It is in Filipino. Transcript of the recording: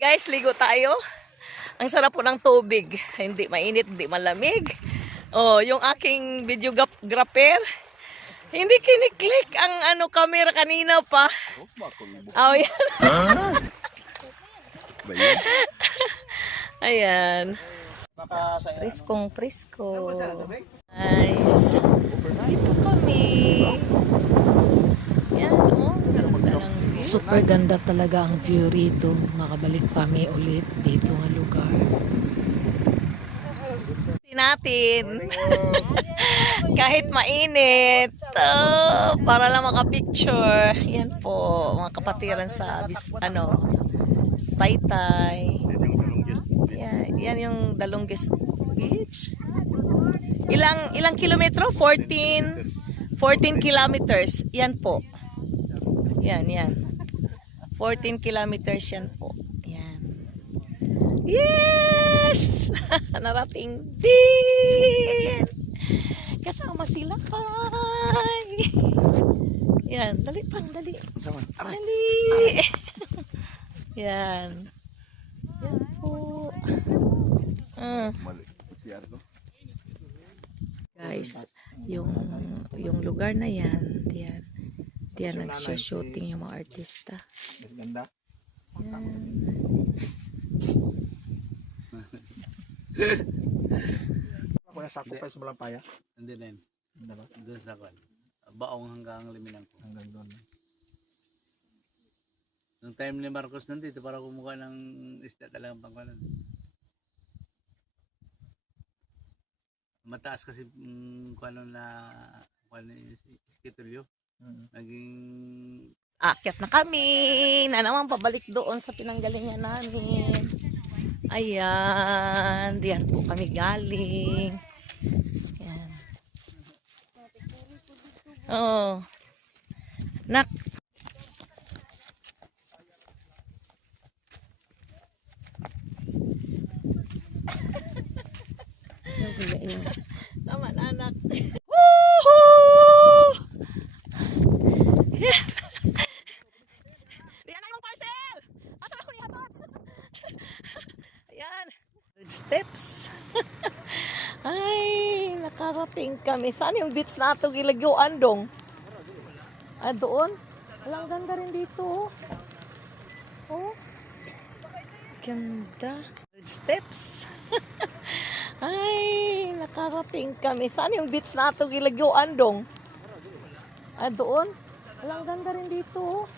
Guys, ligo tayo. Ang sarap po ng tubig. Hindi mainit, hindi malamig. Oh, yung aking videographer, hindi kiniklik ang camera kanina pa. Oh, yan. Ayan. Priskong prisko. Nice. Dito kami. Yan, oh. Super ganda talaga ang view rito. Makabalik kami ulit dito nga lugar. Natin. Kahit mainit. Para lang makapicture. Yan po. Mga kapatiran sa Taytay. Yan yung the longest beach. Ilang kilometro? 14 kilometers. Yan po. Yan. 14 kilometers yan po. Yan. Yes! Narating din! Kasama sila kay! Yan. Dali pang, dali. Dali! Yan. Yan po. Guys, yung lugar na yan, diyan nagsushooting yung mga artista. Ganda. Yan. Ako yung sakto pa sa Malampaya. Hindi na yun. Doon sa kwan. Baong hanggang liminang ko. Hanggang doon. Nung time ni Marcos nandito para kumuha ng isda talagang pangkalan. Mataas kasi kung iskitulyo. Naging Akyat na kami. Na naman pabalik doon sa pinanggalingan namin. Ayan. Diyan po kami galing. Ayan. Oh. Nak. Tama na, anak. Woohoo! Diyan na yung parcel! Asa ako ni Hatot? Ayan. Good steps. Ay, nakarating kami. Saan yung beach na ito? Gilagyoan dong. Ah, doon? Walang ganda rin dito. Oh. Ganda. Good steps. Ay, nakarating kami. Saan yung beach na ito? Gilagyoan dong. Ah, doon? Walang ganda rin dito.